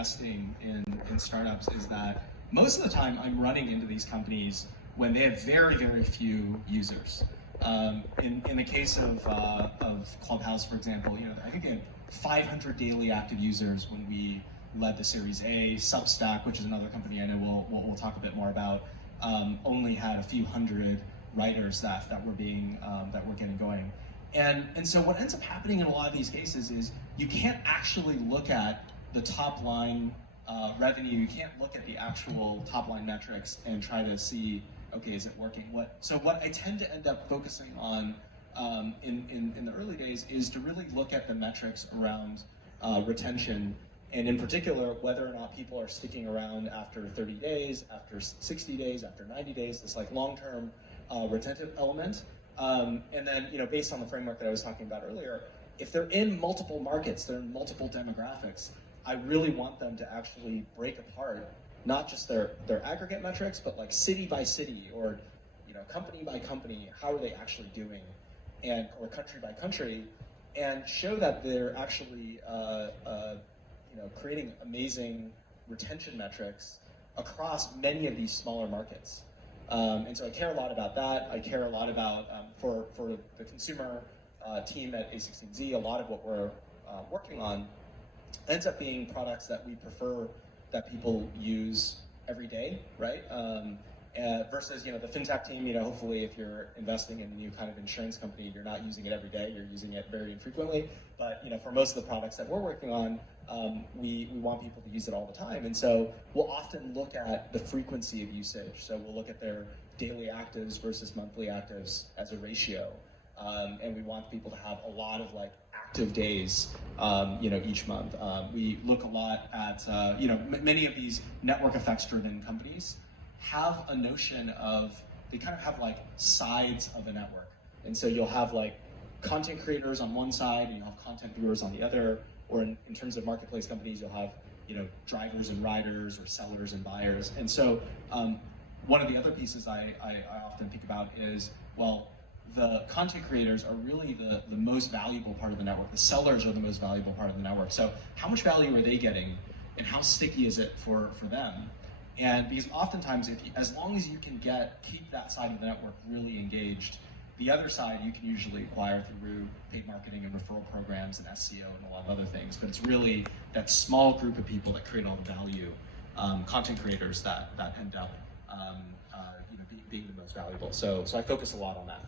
investing in startups is that most of the time I'm running into these companies when they have very, very few users. In the case of Clubhouse, for example, I think they had 500 daily active users when we led the Series A. Substack, which is another company I know we'll talk a bit more about, only had a few hundred writers that were getting going. And so what ends up happening in a lot of these cases is you can't actually look at the top line revenue. You can't look at the actual top line metrics and try to see, okay, is it working? So what I tend to end up focusing on in the early days is to really look at the metrics around retention, and in particular, whether or not people are sticking around after 30 days, after 60 days, after 90 days, this like long-term retentive element. And then, based on the framework that I was talking about earlier, if they're in multiple markets, they're in multiple demographics, I really want them to actually break apart not just their aggregate metrics, but like city by city or company by company, how are they actually doing, or country by country, and show that they're actually creating amazing retention metrics across many of these smaller markets. And so I care a lot about that. I care a lot about, for the consumer team at A16Z, a lot of what we're working on ends up being products that we prefer that people use every day, right? Versus, the fintech team, hopefully if you're investing in a new kind of insurance company, you're not using it every day, you're using it very infrequently. But, for most of the products that we're working on, we want people to use it all the time. And so we'll often look at the frequency of usage. So we'll look at their daily actives versus monthly actives as a ratio. And we want people to have a lot of active days, each month. We look a lot at, many of these network effects driven companies have a notion of, they kind of have sides of a network. And so you'll have content creators on one side and you'll have content viewers on the other, or in terms of marketplace companies, you'll have, drivers and riders or sellers and buyers. And so one of the other pieces I often think about is, well, the content creators are really the most valuable part of the network. The sellers are the most valuable part of the network. So how much value are they getting and how sticky is it for them? And because oftentimes, as long as you can keep that side of the network really engaged, the other side you can usually acquire through paid marketing and referral programs and SEO and a lot of other things. But it's really that small group of people that create all the value, content creators that end up being the most valuable. So I focus a lot on that.